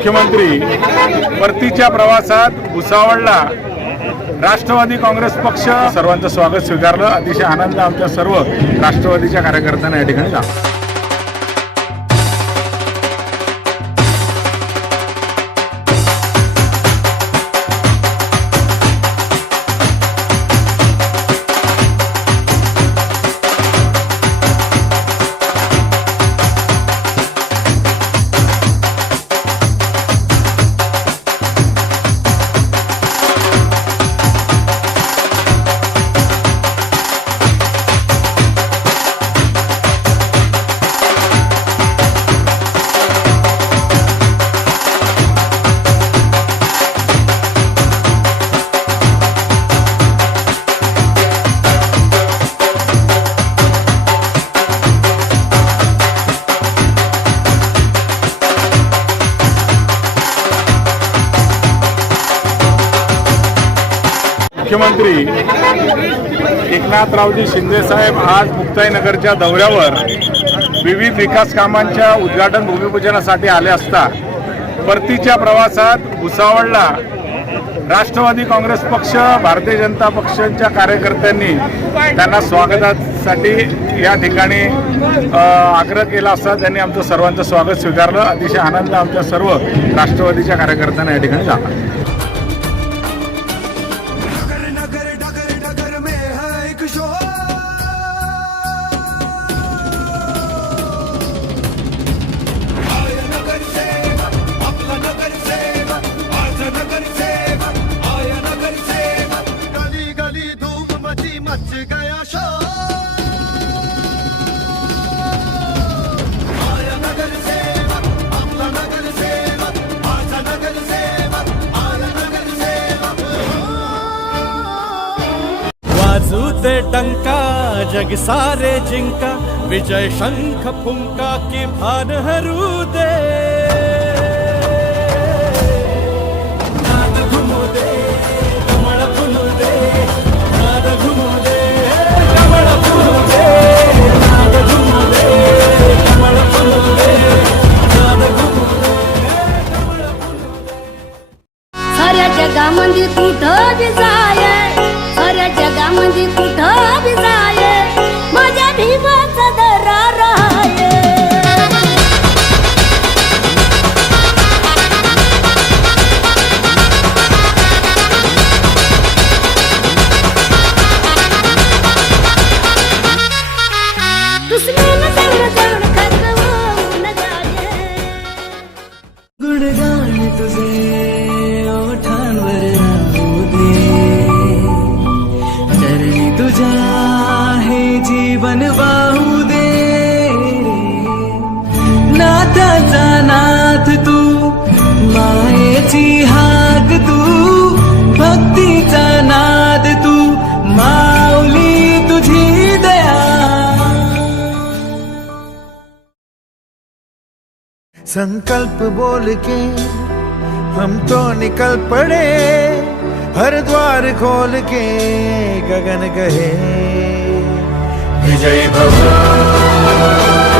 मुख्यमंत्री परतीच्या प्रवासात भुसावळला. राष्ट्रवादी काँग्रेस पक्ष. सर्वांचं स्वागत स्वीकारलं. अतिशय आनंद आमच्या सर्व राष्ट्रवादीच्या कार्यकर्त्यांना या ठिकाणी झाला मुख्यमंत्री एकनाथरावजी शिंदेसाहेब आज मुक्ताईनगरच्या दौऱ्यावर विविध विकास कामांच्या उद्घाटन भूमिपूजनासाठी आले असता परतीच्या प्रवासात भुसावळला राष्ट्रवादी काँग्रेस पक्ष भारतीय जनता पक्षाच्या कार्यकर्त्यांनी त्यांना स्वागतासाठी या ठिकाणी आग्रह केला असता. त्यांनी आमचं सर्वांचं स्वागत स्वीकारलं. अतिशय आनंद आमच्या सर्व राष्ट्रवादीच्या कार्यकर्त्यांना या ठिकाणी झाला. joy. डंका जग सारे जिंका, विजय शंख फुंका की भान हरू दे। जगा मंदिर तू तो फुलू कुठं नाथ तू मायेची हाक तू भक्तीचा नाद तू माऊली तुझी दया. संकल्प बोल के हम तो निकल पड़े हर द्वार खोल के गगन कहे विजय भव।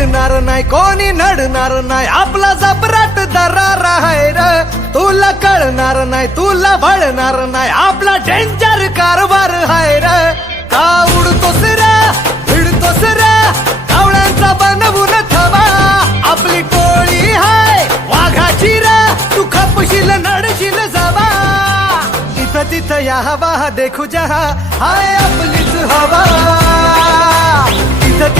भिडणार नाही कोणी नडणार नाही आपला जबराट दरार आहे र. तुला कळणार नाही तुला भळणार नाही आपला डेंजर कारभार आहे र. का उडतोस रे भिडतोस रे कावळ्यांचा बनवून थवा आपली टोळी हाय वाघाची रे तू खपशील नडशील जावा. इथं तिथं या हवा देखू जहा हाय आपलीच हवा.